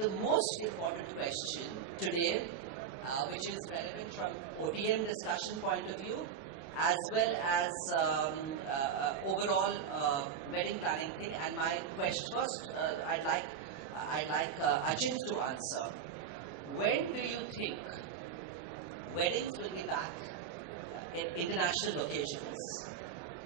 the most important question today, which is relevant from OTM discussion point of view, as well as overall wedding planning thing. And my question first, I'd like Ajit to answer. When do you think weddings will be back in international locations,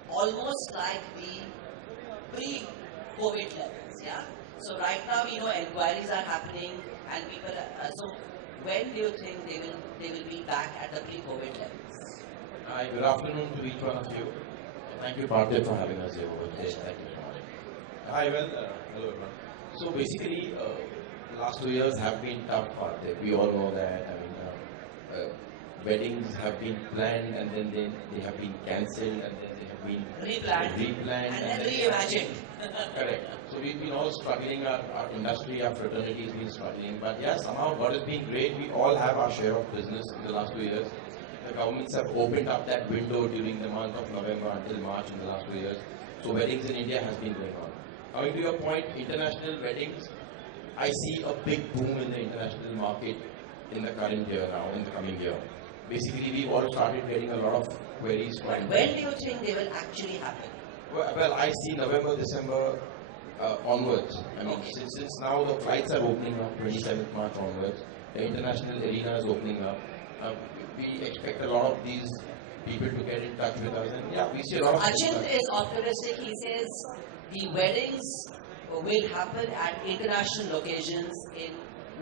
almost like the pre-COVID levels? Yeah. So right now, inquiries are happening, and people. So when do you think they will be back at the pre-COVID levels? Hi, good afternoon to each one of you. Thank you, Parthiv, for having us here over today. Thank you so much. Hi, well, hello everyone. So basically, the last 2 years have been tough, Parthiv. We all know that. I mean, weddings have been planned, and then they have been cancelled, and then they have been replanned and then reimagined. Correct. So we've been all struggling, our industry, our fraternity has been struggling. But yeah, somehow God has been great. We all have our share of business in the last 2 years. The governments have opened up that window during the month of November until March in the last 2 years. So weddings in India has been going on. Coming to your point, international weddings, I see a big boom in the international market in the current year now, in the coming year. Basically, we've all started getting a lot of queries. But when do you think they will actually happen? Well, I see November, December onwards. I mean, since now the flights are opening up, 27th March onwards, the international arena is opening up. We expect a lot of these people to get in touch with us, and yeah, we see a lot of. Ajit is optimistic. He says the weddings will happen at international locations in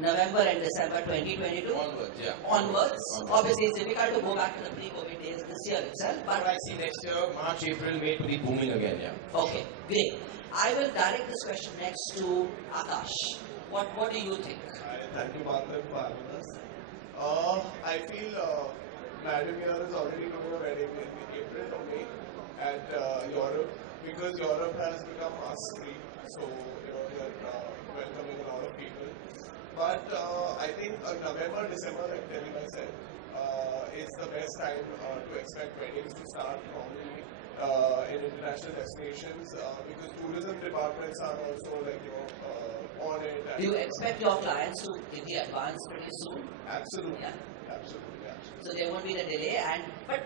November and December 2022. Onwards, yeah. Onwards. Obviously, it's difficult to go back to the pre-COVID days this year itself. But I see next year, March, April, May to be booming again, yeah. Okay, great. I will direct this question next to Akash. What do you think? Thank you, Parthiv, for having us. I feel Vladimir is already doing a wedding in April or May at Europe, because Europe has become mask-free, so they're welcoming a lot of people. But I think November, December, like Telima said, is the best time to expect weddings to start normally in international destinations, because tourism departments are also on it. Do you expect your clients to give the advance pretty soon? Absolutely. Yeah. Absolutely. So there won't be a delay, but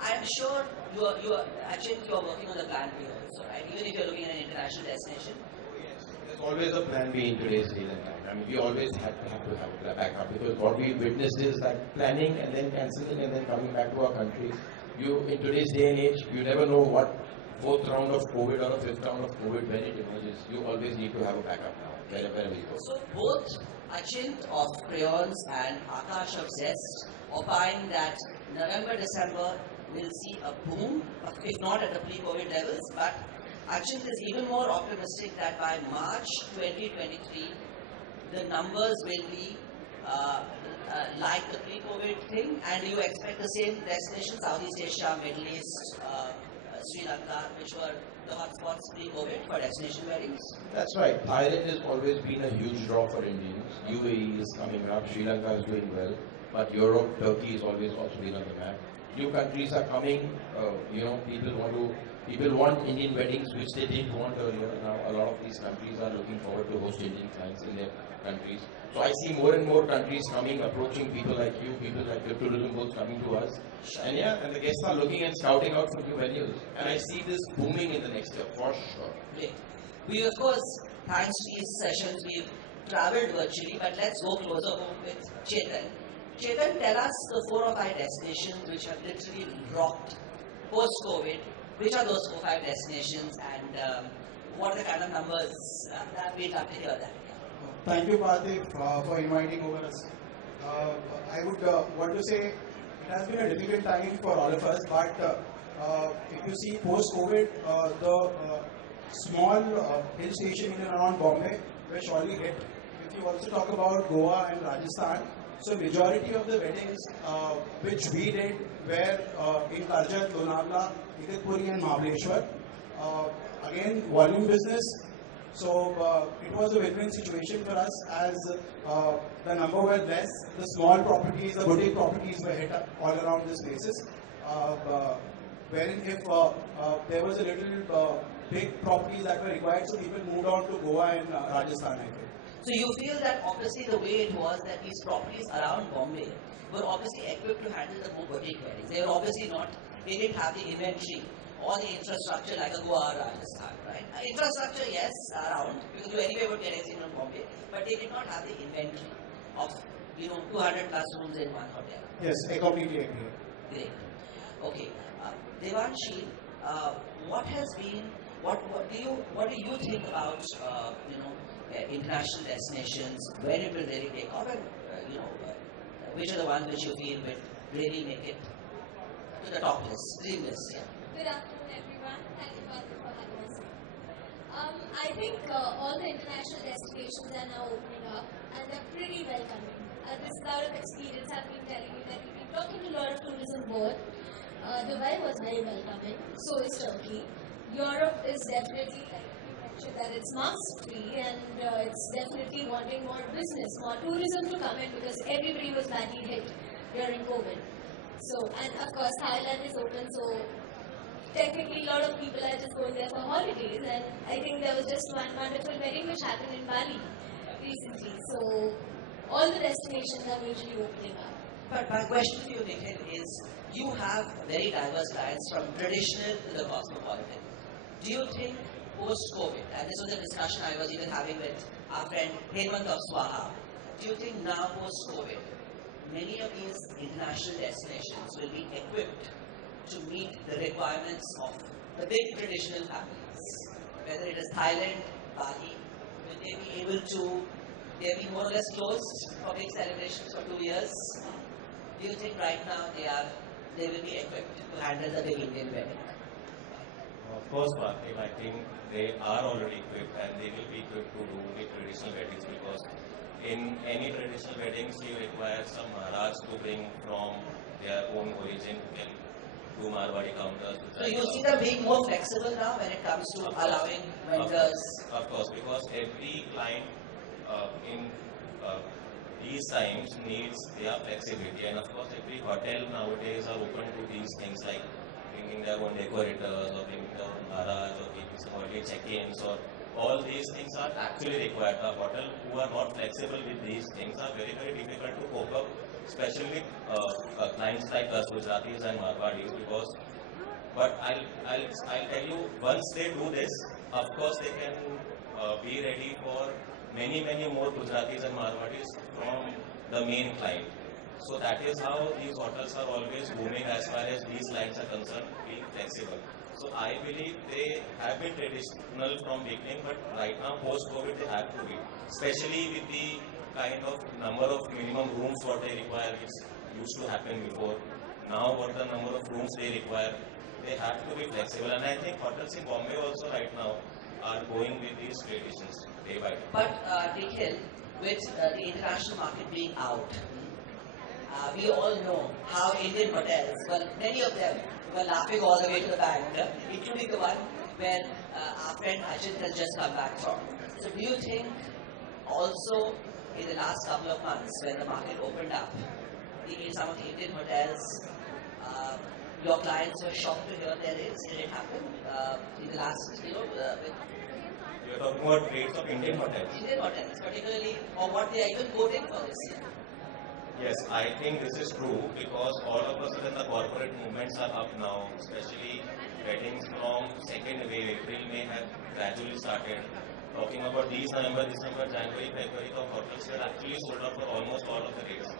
I'm sure you are working on the plan B also, right? Even if you're looking at an international destination. Yes, there's always a plan B in today's day and time. I mean, we always have to have a backup, because what we witnessed is that planning and then cancelling and then coming back to our country. In today's day and age, you never know what fourth round of COVID or a fifth round of COVID when it emerges. You always need to have a backup now, wherever you go. So both Achint of Crayons and Akash of Zest opine that November, December will see a boom, if not at the pre-COVID levels, but Achint is even more optimistic that by March 2023, the numbers will be like the pre-COVID thing. And do you expect the same destinations, Southeast Asia, Middle East, Sri Lanka, which were the hotspots pre-COVID for destination weddings? That's right. Thailand has always been a huge draw for Indians. UAE is coming up, Sri Lanka is doing well, but Europe, Turkey is always also been on the map. New countries are coming. People want Indian weddings, which they didn't want earlier. Now a lot of these countries are looking forward to host Indian clients in their countries. So I see more and more countries coming, approaching people like you, people like your tourism boards coming to us. And and the guests are looking and scouting out for new venues. And I see this booming in the next year, for sure. Great. We, of course, thanks to these sessions, we've traveled virtually, but let's go closer home with Chetan. Chetan, tell us the 4 or 5 destinations which have literally rocked post-COVID. Which are those 4 or 5 destinations, and what are the kind of numbers that we'd love to hear that? Thank you, Parthiv, for inviting over us. I would want to say it has been a difficult time for all of us, but if you see post-COVID, the small hill station in and around Bombay were surely hit. If you also talk about Goa and Rajasthan, so majority of the weddings which we did were in Karjat, Lonavala, Igatpuri and Mahabaleshwar. Again, volume business. So it was a win-win situation for us, as the number were less. The small properties, the boutique properties were hit all around these places. Wherein if there was a little big properties that were required, so people moved on to Goa and Rajasthan, I think. So you feel that obviously the way it was that these properties around Bombay were obviously equipped to handle the more boutique weddings. They were obviously not, they didn't have the inventory or the infrastructure like a Goa or Rajasthan, right? Infrastructure, yes, around, because you anyway would get everything from Bombay, but they did not have the inventory of, 200 plus rooms in one hotel. Yes, I completely agree. Great. Okay. Devanshi, what has been, what do you think about, international destinations, when it will really take off, and, which are the ones which you feel will really make it to the top list, dream list, yeah? Good afternoon, everyone. Thank you for having us. I think all the international destinations are now opening up, and they're pretty welcoming. This is out of experience. I've been telling you that we've been talking to a lot of tourism board. Dubai was very welcoming. So is Turkey. Europe is definitely, like you mentioned, that it's mask-free, and it's definitely wanting more business, more tourism to come in, because everybody was badly hit during COVID. So, and of course, Thailand is open, so technically a lot of people are just going there for holidays, and I think there was just one wonderful wedding which happened in Bali recently. So all the destinations are usually opening up. But my question to you, Nikhil, is you have very diverse clients from traditional to the cosmopolitan. Do you think post-COVID, and this was a discussion I was even having with our friend Hemant of Swaha, do you think now post-COVID, many of these international destinations will be equipped to meet the requirements of the big traditional families? Whether it is Thailand, Bali, will they be able to, they've been more or less closed for big celebrations for 2 years? Do you think right now they will be equipped to handle the big Indian wedding? Of course, Parthiv, I think they are already equipped, and they will be equipped to do the traditional weddings, because in any traditional weddings you require some Maharaj to bring from their own origin, who can do Marwadi counters. So you see them being more flexible now when it comes to allowing vendors? Of course, because every client in these times needs their flexibility, and of course every hotel nowadays are open to these things, like bringing their own decorators or bringing their own Maharaj or giving some early check-ins, or all these things are actually required. A hotel who are not flexible with these things are very, very difficult to cope up, especially with clients like us, Gujaratis and Marwadis, because, but I'll tell you, once they do this, of course they can be ready for many more Gujaratis and Marwadis from the main client. So that is how these hotels are always booming as far as these clients are concerned, being flexible. So I believe they have been traditional from beginning, but right now post-COVID they have to be, especially with the kind of number of minimum rooms what they require, which used to happen before. Now what the number of rooms they require, they have to be flexible. And I think hotels in Bombay also right now are going with these traditions day by day. But Nikhil, with the international market being out, we all know how Indian hotels, well, many of them were laughing all the way to the bank, including the one where our friend Ajit has just come back from. So do you think also in the last couple of months when the market opened up, some of the Indian hotels, your clients were shocked to hear there is, did it happen in the last, You are talking about rates of Indian hotels? Indian hotels, particularly, or what they are even quoting for this year? Yes, I think this is true, because all of a sudden the corporate movements are up now, especially weddings from second wave, April, May have gradually started. Talking about these November, December, January, February, the hotels were actually sold out for almost all of the rates.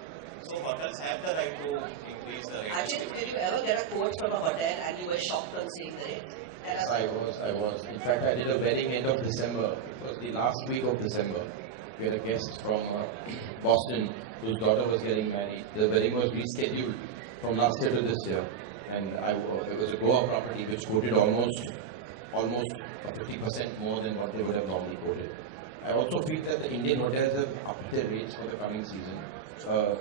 So hotels have the right to increase the rate. Actually, did you ever get a quote from a hotel and you were shocked on seeing the rate? Yes, I was. In fact, I did a wedding end of December. It was the last week of December. We had a guest from Boston whose daughter was getting married. The wedding was rescheduled from last year to this year. And it was a Goa property which quoted almost 50% more than what they would have normally quoted. I also feel that the Indian hotels have upped their rates for the coming season.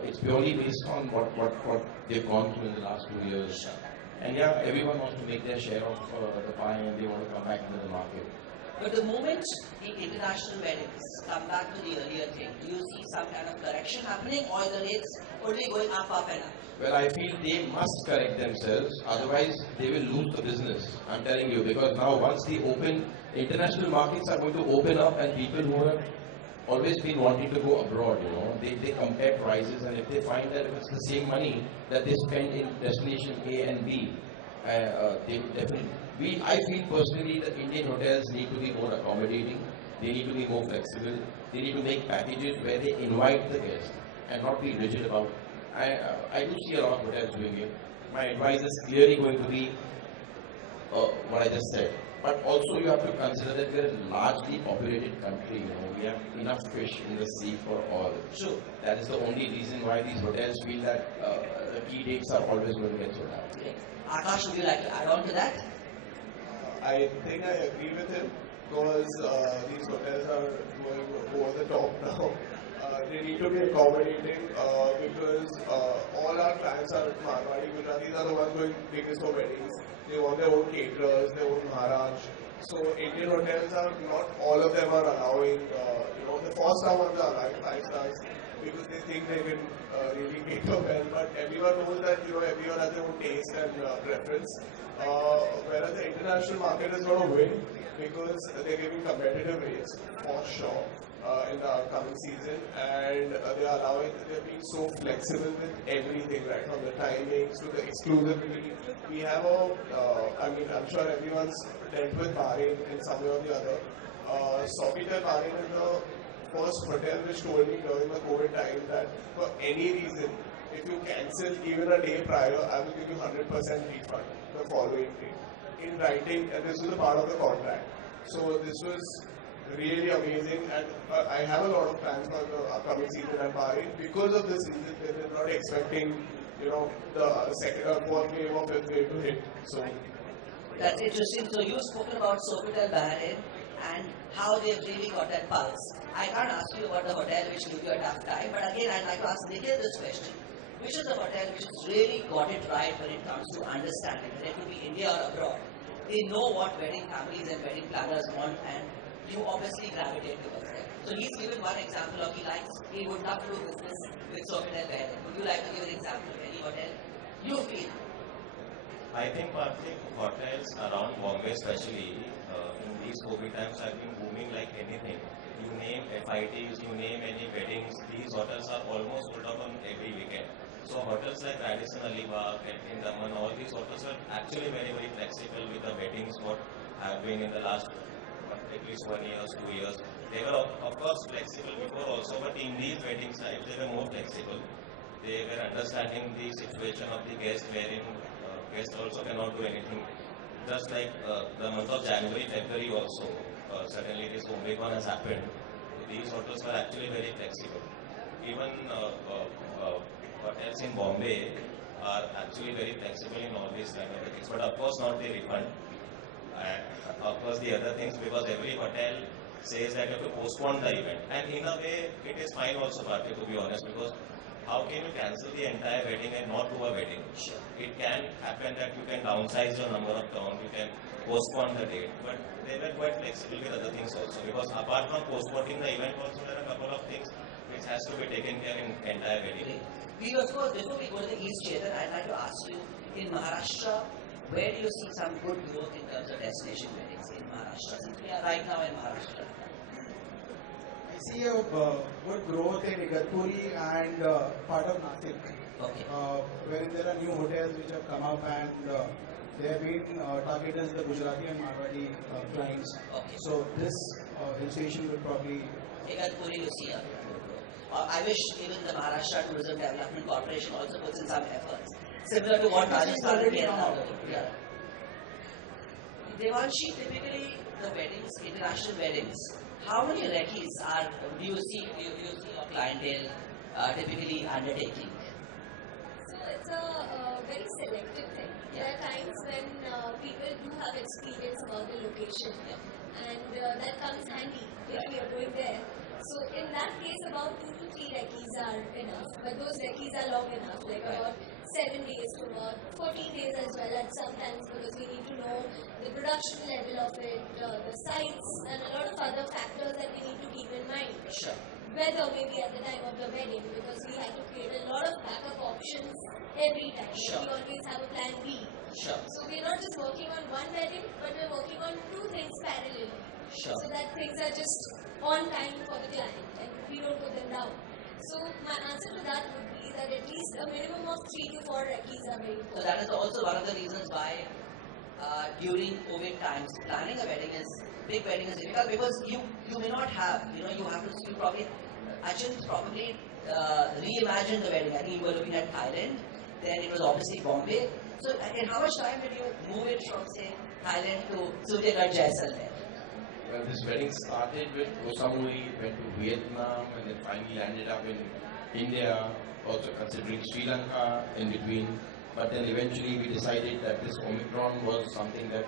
It's purely based on what they've gone through in the last 2 years. And yeah, everyone wants to make their share of the pie and they want to come back into the market. But the moment the international weddings come back to the earlier thing, do you see some kind of correction happening, or the rates only going up and up? Well, I feel they must correct themselves, otherwise they will lose the business. I'm telling you, because now once the international markets are going to open up, and people who have always been wanting to go abroad, you know. They compare prices, and if they find that if it's the same money that they spend in destination A and B, they definitely. I feel personally that Indian hotels need to be more accommodating. They need to be more flexible. They need to make packages where they invite the guest and not be rigid about. I do see a lot of hotels doing it. My advice is clearly going to be what I just said. But also you have to consider that we are a largely populated country. You know, we have enough fish in the sea for all. True. That is the only reason why these hotels feel that the key dates are always going to get sold out. Okay. Akash, would you like to add on to that? I think I agree with him because these hotels are going over the top now. They need to be accommodating because all our clients are Marwadi, Gujaratis are the ones going biggest for weddings. They want their own caterers, their own Maharaj. So Indian hotels are not all of them are allowing. The 4-star ones are allowing 5 stars because they think they can really cater well. But everyone knows that everyone has their own taste and preference. Whereas the international market is going to win because they're giving competitive rates for sure in the upcoming season, and they're being so flexible with everything, right from the timings to the exclusivity. We have I'm sure everyone's dealt with Bahrain in some way or the other. Sofitel Bahrain is the first hotel which told me during the COVID time that for any reason, if you cancel even a day prior, I will give you 100% refund the following day in writing, and this was a part of the contract. So this was really amazing, and I have a lot of plans for the upcoming season at Bahrain because of this reason. They're not expecting, the second or fourth wave or fifth wave to hit. So That's interesting. So you've spoken about Sofitel Bahrain and how they've really got that pulse. I can't ask you about the hotel which gave you a tough time, but again I'd like to ask Nikhil this question. Which is the hotel which has really got it right when it comes to understanding, whether it could be India or abroad? They know what wedding families and wedding planners want, and you obviously gravitate towards them. So he's given one example of he would love to do business with Sofitel Bahrain. Would you like to give an example of any hotel you feel? I think Parthiv, hotels around Bombay especially in these COVID times have been booming like anything. You name FITs, you name any weddings, these hotels are almost sold out on every weekend. So hotels like Radisson Alibag and in Daman, all these hotels are actually very, very flexible with the weddings what have been in the last at least 1 year, 2 years. They were of course flexible before also, but in these wedding times they were more flexible. They were understanding the situation of the guest wherein guests also cannot do anything. Just like the month of January, February also, suddenly this Omicron has happened. These hotels were actually very flexible. Even hotels in Bombay are actually very flexible in all these kind of things. But of course not the refund. And of course the other things, because every hotel says that you have to postpone the event. And in a way, it is fine also, Bharti, to be honest, because how can you cancel the entire wedding and not do a wedding? It can happen that you can downsize your number of towns, you can postpone the date, but they were quite flexible with other things also, because apart from postponing the event also, there are a couple of things which has to be taken care in entire wedding. Before we go to the East, Chetan, I'd like to ask you, in Maharashtra, where do you see some good growth in terms of destination weddings in Maharashtra? Since we are right now in Maharashtra. I see a good growth in Igatpuri and part of Nashik, Okay. wherein there are new hotels which have come up, and they have been targeted as the Gujarati and Marwadi clients. Okay. So this hill station will probably. Igatpuri, you see a good growth. I wish even the Maharashtra Tourism Development Corporation also puts in some efforts, similar to what Rajasthan and Kerala are doing. Yeah. Devanshi, typically the weddings, international weddings, how many recce's do you see your clientele typically undertaking? So it's a very selective thing. There are times when people do have experience about the location, and that comes handy if we are going there. So in that case, about 2 to 3 recce's are enough, but those recce's are long enough, like about 7 days to about 14 days as well at sometimes, because we need to know the production level of it, the sites, and a lot of other factors that we need to keep in mind. Sure. Weather maybe at the time of the wedding, because we had to create a lot of backup options every time. Sure. We always have a plan B. Sure. So we're not just working on one wedding, but we're working on 2 things parallelly. Sure. So that things are just on time for the client and we don't put them down. So my answer to that would be that at least a minimum of 3 to 4 recce's are very So important. that is also one of the reasons why during COVID times planning a wedding is big wedding is difficult because you may not have you have to you probably Ajit probably reimagined the wedding. I think you were looking at Thailand, then it was obviously Bombay. So in how much time did you move it from say Thailand to Suryagarh Jaisalmer? Well, this wedding started with Osamui, went to Vietnam, and then finally landed up in India, also considering Sri Lanka in between. But then eventually we decided that this Omicron was something that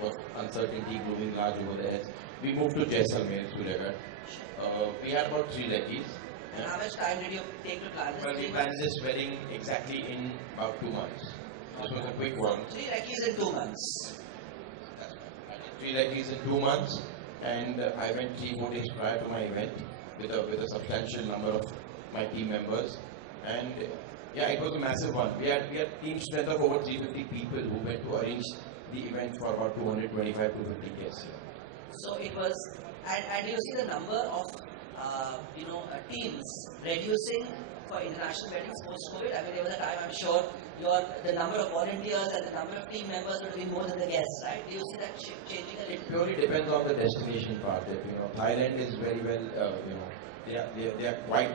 was uncertainty looming large over there. We moved to Jaisalmer, Suryagarh. We had about 3 ladies. And how much time did you take to plan this? Well, we planned this wedding exactly in about 2 months. This was a quick one. 3 recce's in 2 months. 3 ladies in 2 months, and I went 3-4 days prior to my event with a substantial number of my team members, and yeah, it was a massive one. We had team strength of over 350 people who went to arrange the event for about 225 to 50 guests. So it was, and you see the number of teams reducing for international weddings post-COVID. I mean, there was a time I'm sure the number of volunteers and the number of team members would be more than the guests, right? Do you see that changing a It little? purely depends on the destination part. That Thailand is very well, they are quite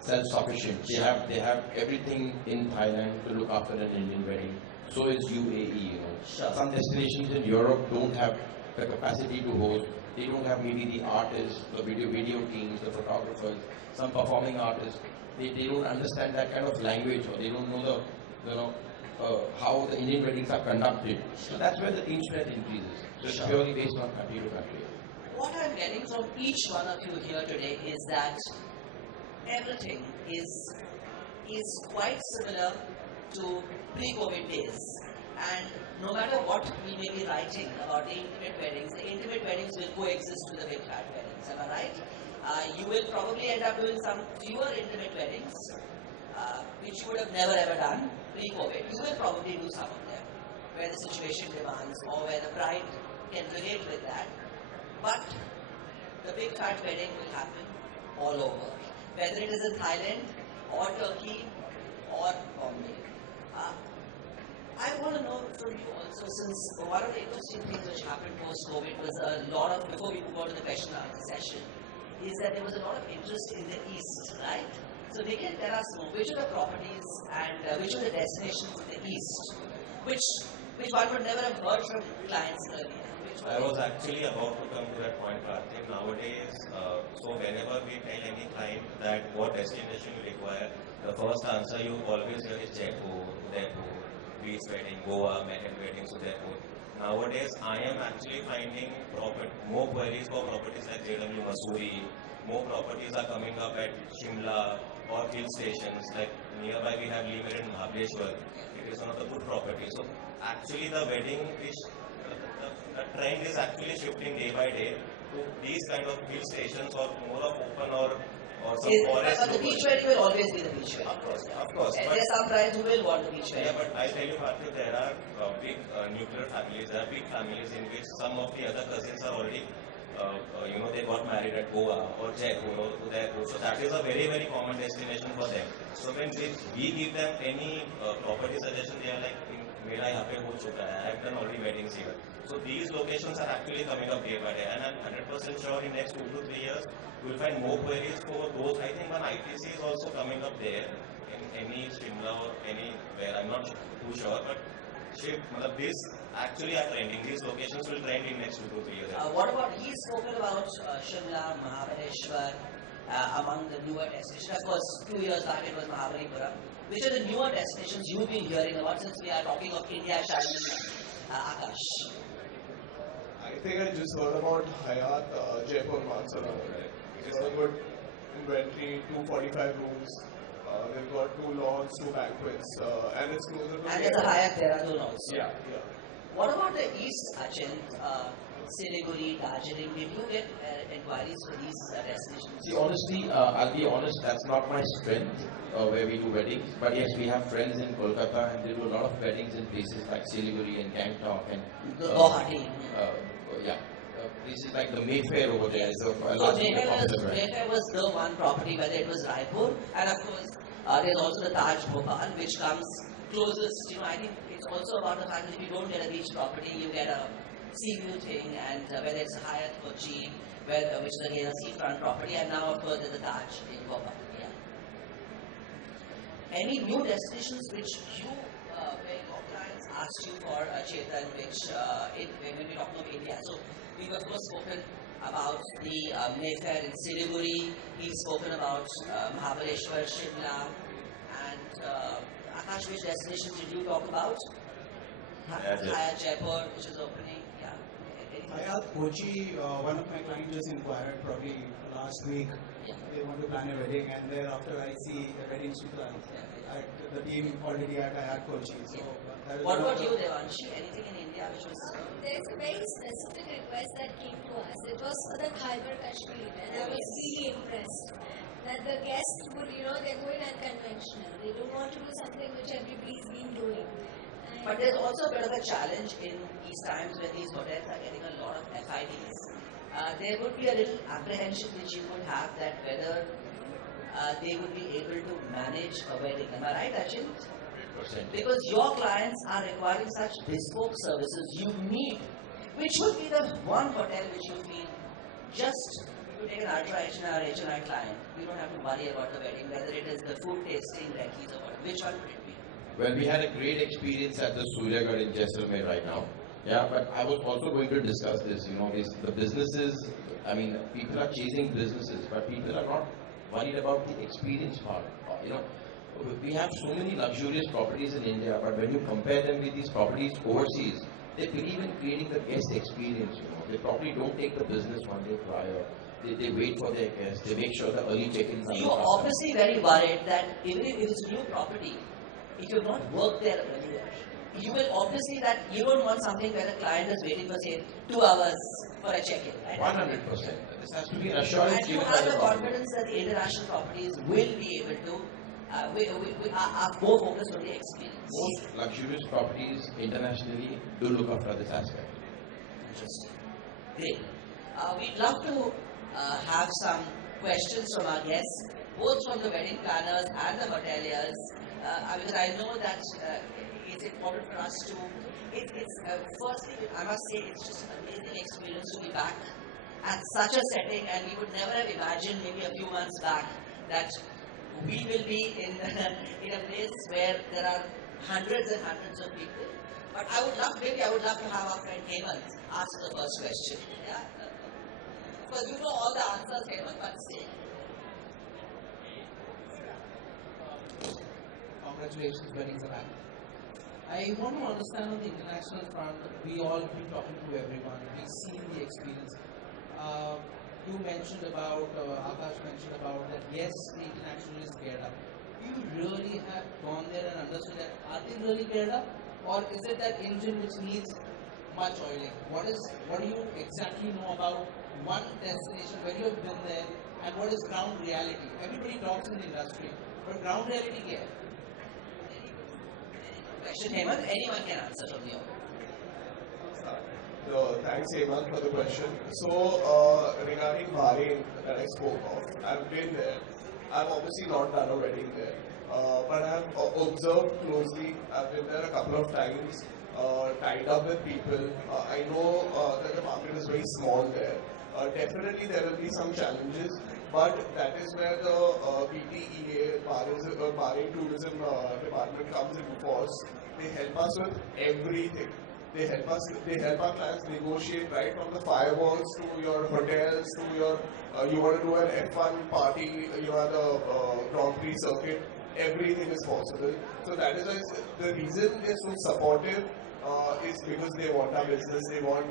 self-sufficient. They have everything in Thailand to look after an Indian wedding. So is UAE. Sure. Some destinations in Europe don't have the capacity to host. They don't have maybe the artists, the video teams, the photographers, some performing artists. They don't understand that kind of language, or they don't know how the Indian weddings are conducted. So that's where the team strength increases. So it's Sure. purely based on country to country. What I'm getting from each one of you here today is that everything is quite similar to pre-COVID days. And no matter what we may be writing about the intimate weddings will coexist with the big fat weddings. Am I right? You will probably end up doing some fewer intimate weddings, which you would have never ever done pre-COVID. You will probably do some of them, where the situation demands or where the bride can relate with that. But the big fat wedding will happen all over, whether it is in Thailand or Turkey or Bombay. I want to know from you also, since one of the interesting things which happened post-COVID was a lot of, before we go to the question and answer session, is that there was a lot of interest in the East, right? So Nikhil, tell us more, which are the properties and which are the destinations in the East, which one would never have heard from clients earlier? I was actually about to come to that point, Karthik. Nowadays, so whenever we tell any client that what destination you require, the first answer you always hear is Jaipur, Udaipur, beach wedding, Goa, Meccan wedding, Udaipur. Nowadays, I am actually finding more queries for properties like JW Mussoorie. More properties are coming up at Shimla or hill stations. Like nearby, we have Lemur in Mahabaleshwar. It is one of the good properties. So actually, the wedding is the trend is actually shifting day by day to these kind of hill stations or more of open or some forest. But the beach wedding will always be the beach wedding. Of course. And But, there are some brides who will want the beach wedding. yeah, but I tell you, Karthik, there are big nuclear families. There are big families in which some of the other cousins are already, they got married at Goa or Jaipur or Udaipur. So that is a very, very common destination for them. So when we give them any property suggestion, they are like, मेरा यहाँ पे हो चुका है. I have done already weddings here. So these locations are actually coming up day by day, and I'm 100% sure in next 2 to 3 years you will find more queries for those. I think one ITC is also coming up there in any Shimla or anywhere. I'm not too sure, but this actually are trending. These locations will trend in next 2 to 3 years. What about, he's spoken about Shimla, Mahabaleshwar, among the newer destinations. Of course, 2 years back it was Mahabalipuram. Which are the newer destinations you've been hearing about since we are talking of India shining, Akash? I think I just heard about Hyatt Jaipur Mansara. It's a good inventory, 245 rooms. They've got 2 lawns, 2 banquets, and it's closer to. And there's a Hyatt Dehradun also. Yeah. What about the East, Achin? Siliguri, Darjeeling, did you get inquiries for these destinations? See, honestly, I'll be honest, that's not my strength where we do weddings. But yes, we have friends in Kolkata and they do a lot of weddings in places like Siliguri and Gangtok and Guwahati. This is like the Mayfair over there. It's a So largely a popular brand. Mayfair was the one property, whether it was Raipur, and of course there's also the Taj Bhopal, which comes closest. I think it's also about the fact that if you don't get a beach property, you get a sea view thing, and whether it's a Hyatt Kochi, which is again a seafront property, and now of course there's the Taj in Bhopal. Yeah. Any new destinations which where your clients asked you for, Chetan, when we talk of India? So we've of course spoken about the Mayfair in Siliguri. We've spoken about Mahabaleshwar, Shimla, and Akash, which destinations did you talk about? Hyatt Jaipur, which is opening. Yeah. Hyatt Kochi, one of my clients just inquired probably last week. Yeah. They want to plan a wedding, and thereafter I see the WeddingSutra at the team already at Hyatt Kochi. So that is What one of about the- you, Devanshi? Anything in India which was... There's a very specific request that came to us. It was for the Khyber Kashmir, and I was really impressed that the guests would, they're going unconventional. They don't want to do something which everybody's been doing. But there's also a bit of a challenge in these times when these hotels are getting a lot of FIDs. There would be a little apprehension which you would have that whether they would be able to manage a wedding. Am I right, Achin? 100%. Because your clients are requiring such bespoke services you need, which would be the one hotel which you feel just you take an ultra HNI client, you don't have to worry about the wedding, whether it is the food tasting, recce's or whatever. Which one would it be? Well, we had a great experience at the Suryagarh in Jaisalmer right now. Yeah, but I was also going to discuss this. The businesses, people are chasing businesses, but people are not worried about the experience part. We have so many luxurious properties in India, but when you compare them with these properties overseas, they believe in creating the guest experience. They probably don't take the business one day prior. They wait for their guests. They make sure the early check-ins are You're looked after. obviously very worried that even if it's a new property, if you've not worked there earlier, you will obviously that you don't want something where the client is waiting for say 2 hours for a check-in. Right? 100%. This has to be an assurance And you given by have the the property. confidence that the international properties will be able to, we are more focused on the experience. Most luxurious properties internationally do look after this aspect. Interesting. Great. We'd love to have some questions from our guests, both from the wedding planners and the hoteliers, because I know that it's important for us to. Firstly, I must say, it's just an amazing experience to be back at such a setting, and we would never have imagined maybe a few months back that we will be in a place where there are hundreds and hundreds of people. But I would love to have our friend Hemant ask the first question. Yeah? Because you know all the answers, Hemant, but say. Congratulations, weddings are back. I want to understand on the international front, we all been talking to everyone, we've seen the experience. You mentioned about, Akash mentioned about that yes, the international is geared up. You really have gone there and understood that are they really geared up? Or is it that engine which needs much oiling? What do you exactly know about one destination when you have been there and what is ground reality? Everybody talks in the industry, but ground reality here. Question, Hemant, anyone can answer from you. Thanks, Hemant, for the question. So, regarding Bahrain that I spoke of, I've been there. I've obviously not done a wedding there, but I've observed closely. I've been there a couple of times, tied up with people. I know that the market is very small there. Definitely, there will be some challenges, but that is where the BTEA, Bahrain Tourism Department comes into force. They help us with everything. They help our clients negotiate right from the firewalls to your hotels to your, you want to do an F1 party, you have the Grand Prix circuit, everything is possible. So that is why the reason they're so supportive is because they want our business, they want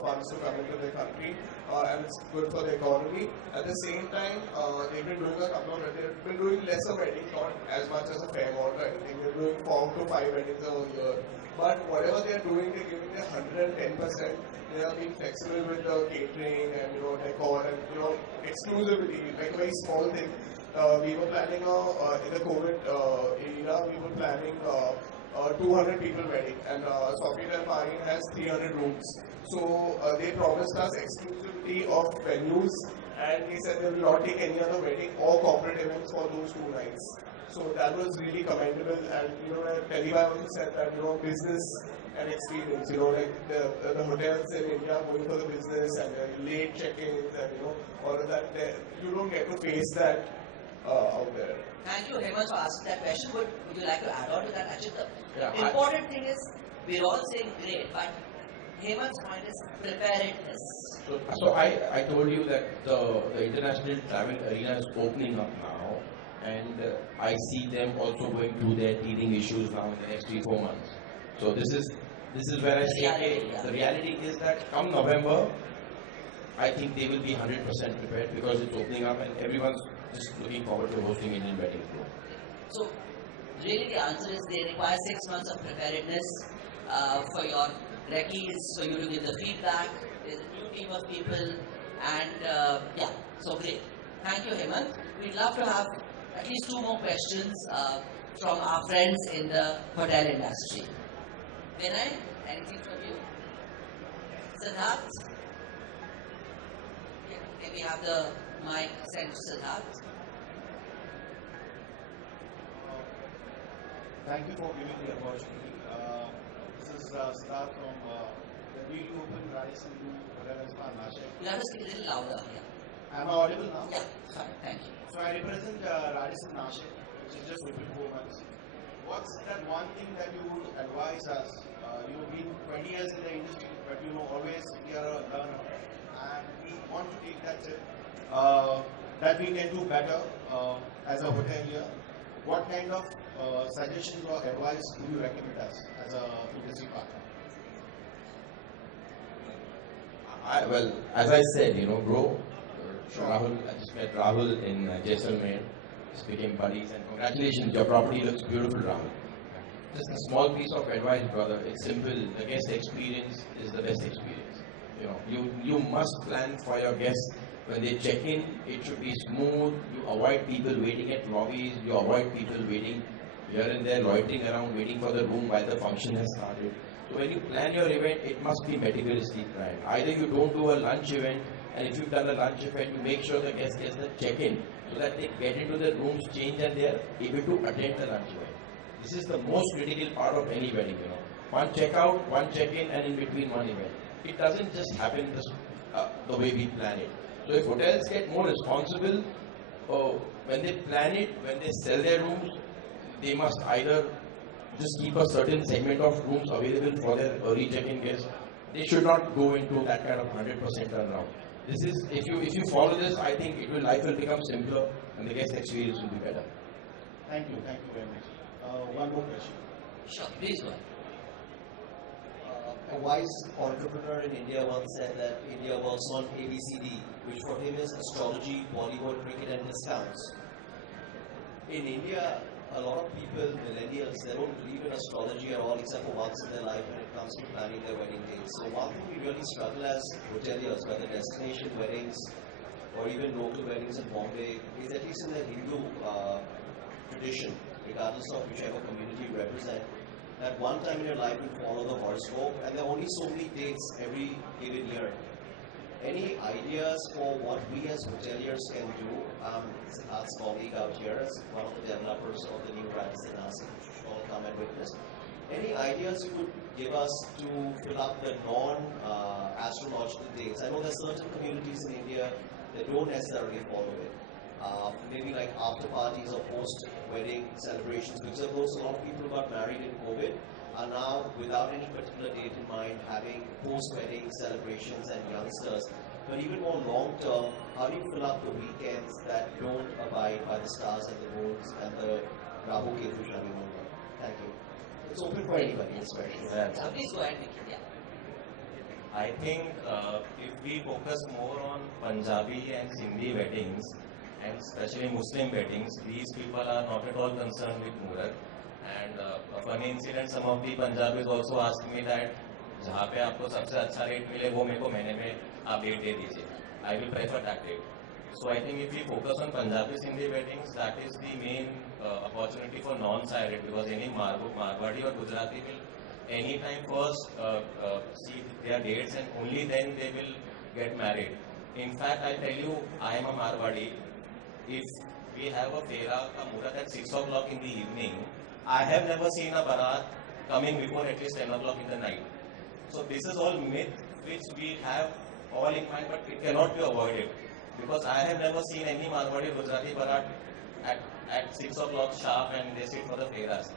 funds to come into their country, and it's good for the economy. At the same time, they've been doing lesser weddings, not as much as a Fairmont or anything. They're doing 4 to 5 weddings a year. But whatever they're doing, they're giving their 110%. They are being flexible with the catering and decor and exclusivity, like a very small thing. We were planning in the COVID era, we were planning 200 people wedding, and Sofitel and Marine has 300 rooms. So they promised us exclusivity of venues, and they said they will not take any other wedding or corporate events for those 2 nights. So that was really commendable, and Televi also said that business and experience, like the hotels in India going for the business and late check-ins and all of that. You don't get to face that out there. Thank you, Hemant, for asking that question. Would you like to add on to that? Actually, the Yeah, important thing is we're all saying great, but Hemant's point is preparedness. So I told you that the international travel arena is opening up now, and I see them also going through their teething issues now in the next 3-4 months. So this is where I say, Reality, yeah. the reality is that come November, I think they will be 100% prepared because it's opening up and everyone's just looking forward to hosting Indian weddings. So, really the answer is they require 6 months of preparedness for your reccees, so you to give the feedback. There's a new team of people, and yeah, so great. Thank you, Hemant. We'd love to have at least 2 more questions from our friends in the hotel industry. Vinay, anything from you? Siddharth? Yeah, can we have the mic sent to Siddharth? Thank you for giving the opportunity. This is Siddharth from the newly opened Radisson Hotel and Spa Nashik. You have to speak a little louder. Yeah. Am I audible now? Yeah, fine, thank you. So I represent Radisson Nashik, which is just open 4 months. What's that one thing that you would advise us? You've been 20 years in the industry, but always we are a learner, and we want to take that tip that we can do better as a hotelier. What kind of suggestions or advice do you recommend us as a industry partner? Well, as I said, grow. Rahul, I just met Rahul in Jaisalmer. Just became buddies, and congratulations, your property looks beautiful, Rahul. Just a small piece of advice, brother. It's simple. The guest experience is the best experience. You must plan for your guests. When they check in, it should be smooth. You avoid people waiting at lobbies. You avoid people waiting here and there, loitering around, waiting for the room while the function has started. So when you plan your event, it must be meticulously planned. Either you don't do a lunch event, and if you've done a lunch event, you make sure the guest gets the check-in so that they get into the rooms, change, and they are able to attend the lunch event. This is the most critical part of any wedding. One check-out, one check-in, and in between one event. It doesn't just happen the way we plan it. So if hotels get more responsible, when they plan it, when they sell their rooms, they must either just keep a certain segment of rooms available for their early check-in guests. They should not go into that kind of 100% turnaround. This is, if you follow this, I think life will become simpler and the guest experience will be better. Thank you very much. One more question. Sure, please go ahead. A wise entrepreneur in India once said that India works on ABCD, which for him is astrology, Bollywood, cricket, and discounts. In India, a lot of people, millennials, they don't believe in astrology at all except for once in their life when it comes to planning their wedding dates. So one thing we really struggle as hoteliers, whether destination weddings or even local weddings in Bombay, is at least in the Hindu tradition, regardless of whichever community you represent, that one time in your life you follow the horoscope, and there are only so many dates every given year. Any ideas for what we as hoteliers can do? Siddharth's colleague out here is one of the developers of the new Radisson Nashik, which you should all come and witness. Any ideas you could give us to fill up the non-astrological dates? I know there are certain communities in India that don't necessarily follow it. Maybe like after parties or post-wedding celebrations, because of course a lot of people who got married in COVID are now, without any particular date in mind, having post-wedding celebrations and youngsters. But even more long-term, how do you fill up the weekends that don't abide by the stars and the moons and the Rahu Ketu Shani Manga? Thank you. It's open for anybody, especially. Please go ahead, Nikhil. Yeah. I think if we focus more on Punjabi and Sindhi weddings, and especially Muslim weddings, these people are not at all concerned with Murat. And a funny incident, some of the Punjabis also asked me that जहाँ पे आपको सबसे अच्छा rate मिले वो मेरे को महीने में आप डेट दे दीजिए. I will prefer that date. So I think if we focus on Punjabi Sindhi weddings, that is the main opportunity for non-sired, because any Marwadi or Gujarati will anytime first see their dates and only then they will get married. In fact, I tell you, I am a Marwadi. If we have a Fera ka Murat at 6 o'clock in the evening, I have never seen a Barat coming before at least 10 o'clock in the night. So this is all myth which we have all in mind, but it cannot be avoided. Because I have never seen any Marwadi Gujarati Barat at 6 o'clock sharp and they sit for the Feras.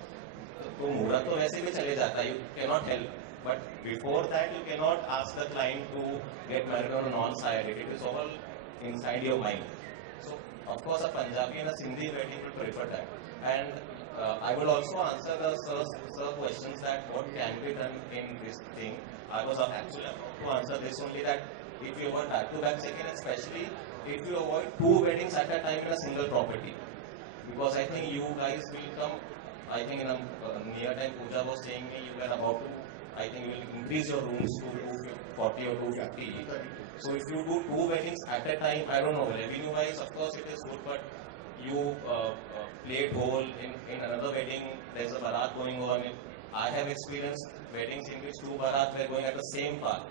तो मुहूर्त तो वैसे भी चले जाता है, you cannot help. But before that, you cannot ask the client to get married on a non-sired. It is all inside your mind. So, of course, a Punjabi and a Sindhi wedding would prefer that. And I will also answer the sir questions that what can be done in this thing. I was actually about to answer this only, that if you avoid back-to-back second, especially if you avoid 2 weddings at a time in a single property. Because I think you guys will come, I think in a near time, Pooja was saying me, you were about to, I think you will increase your rooms to 240 or 250. So if you do 2 weddings at a time, I don't know, revenue wise, of course it is good, but you play it whole in another wedding, there's a barat going on. I have experienced weddings in which 2 barats were going at the same path.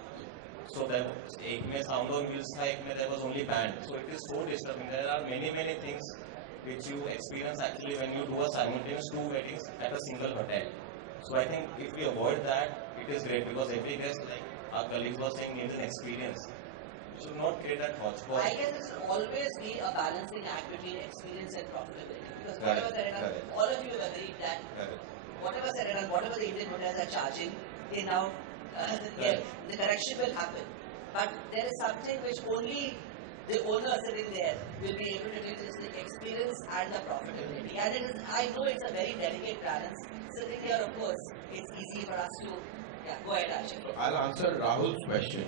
So there was, एक में sound on wheels था, एक में there was only band. So it is so disturbing. There are many things which you experience actually when you do a simultaneous 2 weddings at a single hotel. So I think if we avoid that, it is great, because every guest, like our colleagues were saying, needs an experience. Should not create that hodgepodge. I guess it should always be a balancing act between experience and profitability. Because whatever said and done, all of you have agreed that whatever said and done, whatever the Indian hotels are charging, they now, the correction will happen. But there is something which only the owner sitting there will be able to do, is the experience and the profitability. And it is, I know it's a very delicate balance. Sitting here, of course, it's easy for us to, go ahead, Ashik. So I'll answer Rahul's question.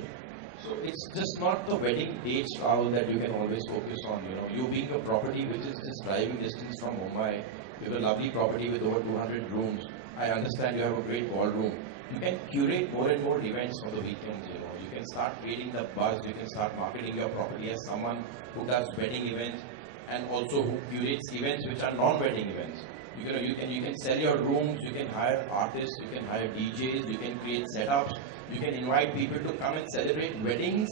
So it's just not the wedding dates, Rahul, that you can always focus on. You know, you being a property which is just driving distance from Mumbai, you have a lovely property with over 200 rooms. I understand you have a great ballroom. You can curate more and more events for the weekends. You know, you can start creating the buzz. You can start marketing your property as someone who does wedding events and also who curates events which are non-wedding events. You can sell your rooms. You can hire artists. You can hire DJs. You can create setups. You can invite people to come and celebrate weddings,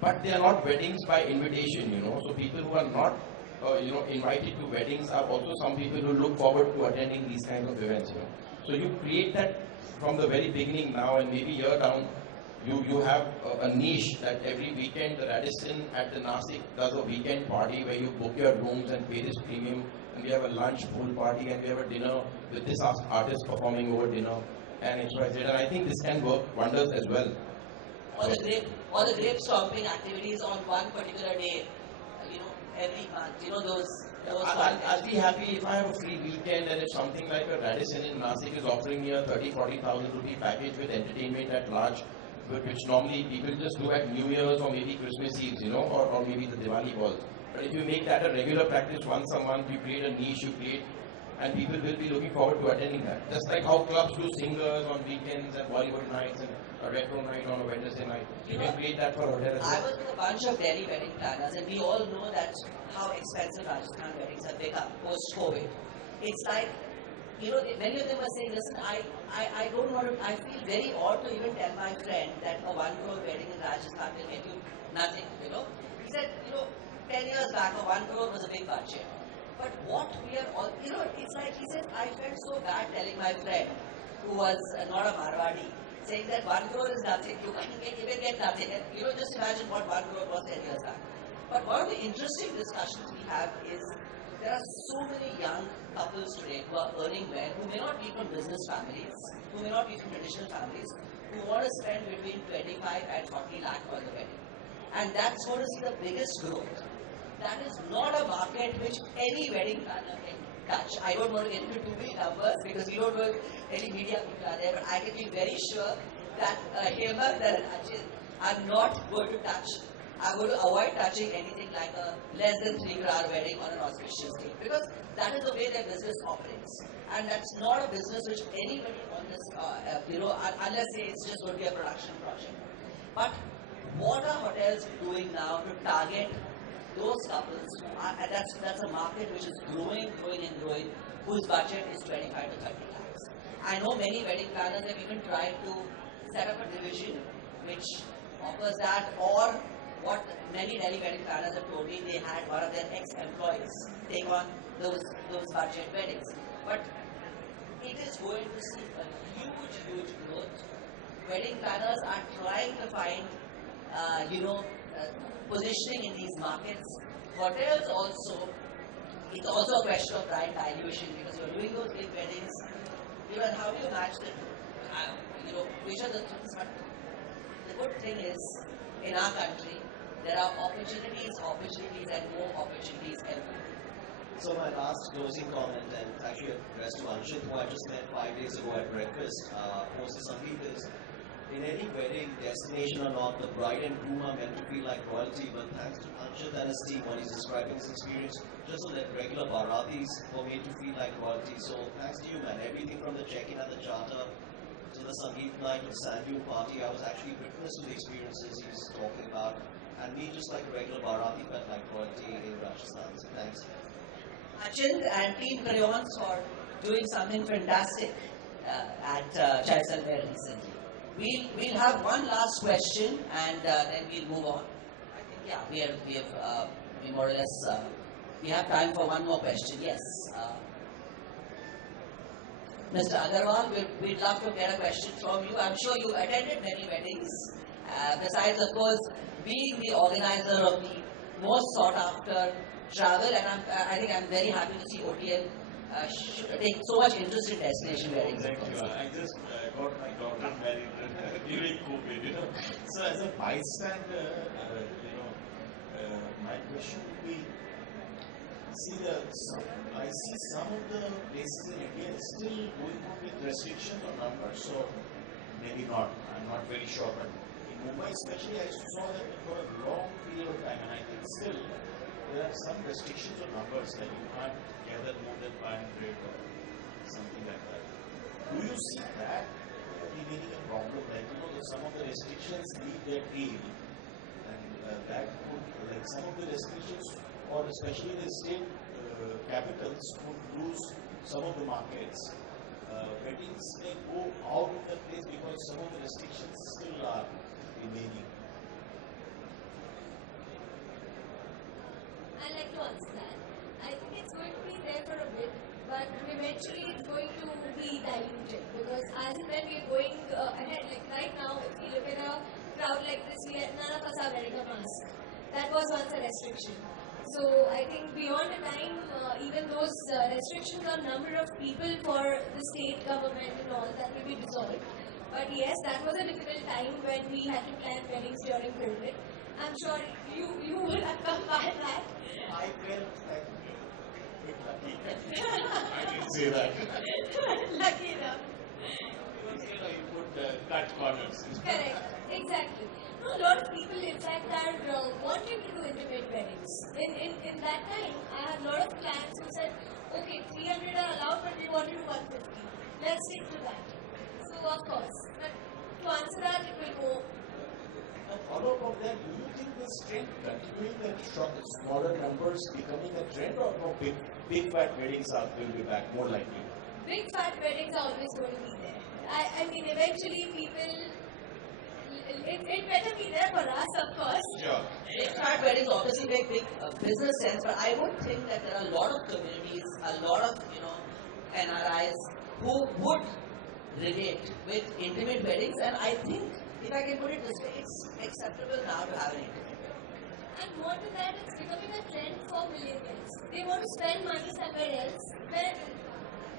but they are not weddings by invitation, you know. So people who are not, invited to weddings are also some people who look forward to attending these kinds of events, you know. So you create that from the very beginning now, and maybe year down, you have a niche that every weekend the Radisson at the Nasik does a weekend party where you book your rooms and pay this premium, and we have a lunch pool party and we have a dinner with this artist performing over dinner. And XYZ, and I think this can work wonders as well. Or the grape stomping activities on one particular day, every month, those I'll be happy if I have a free weekend, and if something like a Radisson in Nasik is offering me a 30,000-40,000 rupee package with entertainment at large, which normally people just do at New Year's or maybe Christmas Eves, or maybe the Diwali balls. But if you make that a regular practice once a month, you create a niche, and people will be looking forward to attending that. Just like how clubs do singers on weekends and Bollywood nights and a retro night on a Wednesday night. You can create that for hotels. I was with a bunch of Delhi wedding planners, and we all know that how expensive Rajasthan weddings have become post-COVID. It's like, many of them were saying, listen, I don't want to, I feel very odd to even tell my friend that a 1 crore wedding in Rajasthan will get you nothing, He said, 10 years back, a 1 crore was a big budget. But what we are all, it's like he said, I felt so bad telling my friend, who was not a Marwadi, saying that 1 crore is nothing, you can even get nothing. And just imagine what 1 crore was 10 years back. But one of the interesting discussions we have is, there are so many young couples today who are earning well, who may not be from business families, who may not be from traditional families, who want to spend between 25 and 40 lakh on the wedding. And that's going to see the biggest growth. That is not a market which any wedding planner can touch. I don't want to get into too many numbers because we don't know if any media people are there, but I can be very sure that Hemant and Ajit are not going to touch. I'm going to avoid touching anything like a less than 3 crore wedding on an auspicious day, because that is the way their business operates. And that's not a business which anybody on this, unless it's just going to be a production project. But what are hotels doing now to target those couples, and that's a market which is growing, and growing, whose budget is 25 to 30 lakhs. I know many wedding planners have even tried to set up a division which offers that, or what many Delhi wedding planners have told me, they had one of their ex-employees take on those budget weddings. But it is going to see a huge growth. Wedding planners are trying to find, positioning in these markets. Hotels also, it's also a question of brand dilution because you're doing those big weddings. And how do you match the two? Which are the things? But the good thing is, in our country, there are opportunities, and more opportunities every day. So my last closing comment, and actually addressed to Anshit, who I just met 5 days ago at breakfast, post the Sangeet is, in any wedding, destination or not, the bride and groom are meant to feel like royalty, but thanks to Anshit and his team, when he's describing his experience, just so that regular Baratis were made to feel like royalty. So thanks to you, man. Everything from the check-in at the charter to the Sangeet night to the sand dune party, I was actually witness to the experiences he was talking about, and me just like a regular Barati felt like royalty in Rajasthan. So thanks. Achint and Team Crayons for doing something fantastic at Jaisalmer recently. We'll have one last question and then we'll move on. I think we more or less we have time for one more question. Yes, Mr. Agarwal, we'd love to get a question from you. I'm sure you attended many weddings. Besides, of course, being the organizer of the most sought after travel, and I think I'm very happy to see OTM take so much interest in destination weddings. Thank you. I just got my daughter married during COVID, So as a bystander, my question would be, I see some of the places in India still going on with restrictions on numbers, so maybe not, I'm not very sure, but in Mumbai especially I saw that for a long period of time, and I think still there are some restrictions on numbers, like you can't gather more than 500 or something like that. Do you see that remaining a problem? Like, some of the restrictions leave their tail, and that could, like some of the restrictions, or especially the state capitals, could lose some of the markets. Weddings may go out of the place because some of the restrictions still are remaining. I'd like to answer that. I think it's going to be there for a bit, but eventually it's going to be diluted because as and when we're going ahead, like right now, if you look at a crowd like this, none of us are wearing a mask. That was once a restriction. So I think beyond a time, even those restrictions on number of people for the state government and all, that will be dissolved. But yes, that was a difficult time when we had to plan weddings during COVID. I'm sure you would have come by that. I felt like a bit lucky. I didn't say that. Lucky enough. Because you could cut corners. Correct. Exactly. No, a lot of people, in fact, are wanting to do intimate weddings. In that time, I had a lot of clients who said, okay, 300 are allowed, but we want to do 150. Let's stick to that. So, of course. But to answer that, it will go. A follow-up of that, do you think this trend continuing, that smaller numbers becoming a trend, or no, big fat weddings will be back more likely? Big fat weddings are always going to be there. I mean, eventually people, it better be there for us, of course. Sure. Big fat weddings obviously make big business sense, but I would think that there are a lot of communities, a lot of NRIs who would relate with intimate weddings, and I think, if I can put it this way, it's acceptable now to have an intimate wedding. And more than that, it's becoming a trend for millennials. They want to spend money somewhere else.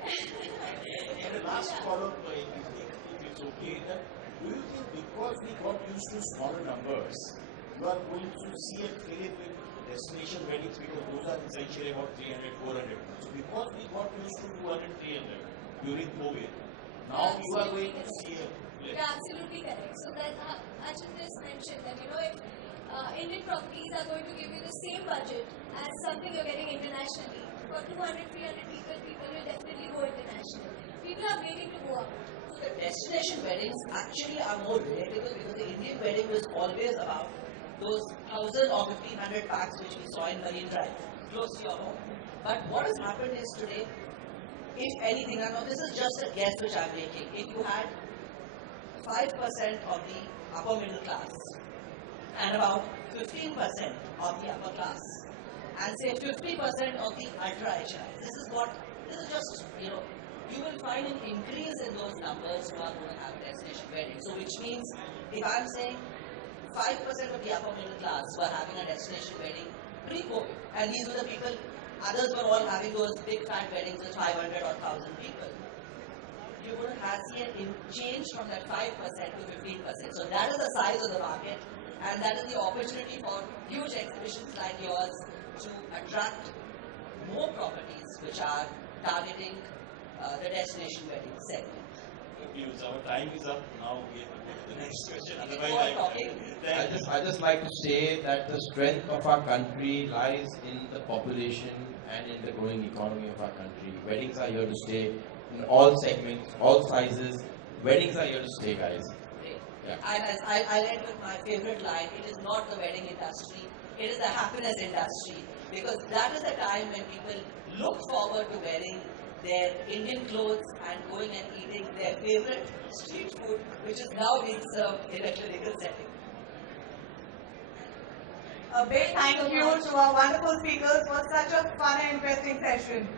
And the last follow-up, if it's okay, do you think because we got used to smaller numbers, you are going to see a fade with destination weddings, because those are essentially about 300, 400. So because we got used to 200, 300 during COVID, now you are going to see a You're absolutely correct. So that Ajit just mentioned that if Indian properties are going to give you the same budget as something you're getting internationally, for 200, 300 people will definitely go international. People are waiting to go out. The destination weddings actually are more relatable because the Indian wedding was always about those 1,000 or 1,500 packs which we saw in Marine Drive, close to your home. But what has happened is today, if anything, I know this is just a guess which I'm making, if you had 5% of the upper middle class and about 15% of the upper class and say 50% of the ultra HI, this is just, you will find an increase in those numbers who are going to have destination weddings. So which means, if I'm saying 5% of the upper middle class were having a destination wedding pre-COVID, and these were the people, others were all having those big fat weddings with 500 or 1,000 people, you're going to see a change from that 5% to 15%. So that is the size of the market, and that is the opportunity for huge exhibitions like yours to attract more properties which are targeting the destination wedding segment. Our time is up. Now we have to go to the next question. Otherwise, I just like to say that the strength of our country lies in the population and in the growing economy of our country. Weddings are here to stay in all segments, all sizes. Weddings are here to stay, guys. Yeah. I'll end with my favorite line. It is not the wedding industry, it is the happiness industry. Because that is the time when people look forward to wearing their Indian clothes and going and eating their favorite street food, which is now being served in a clinical setting. A big thank you to our wonderful speakers for such a fun and interesting session.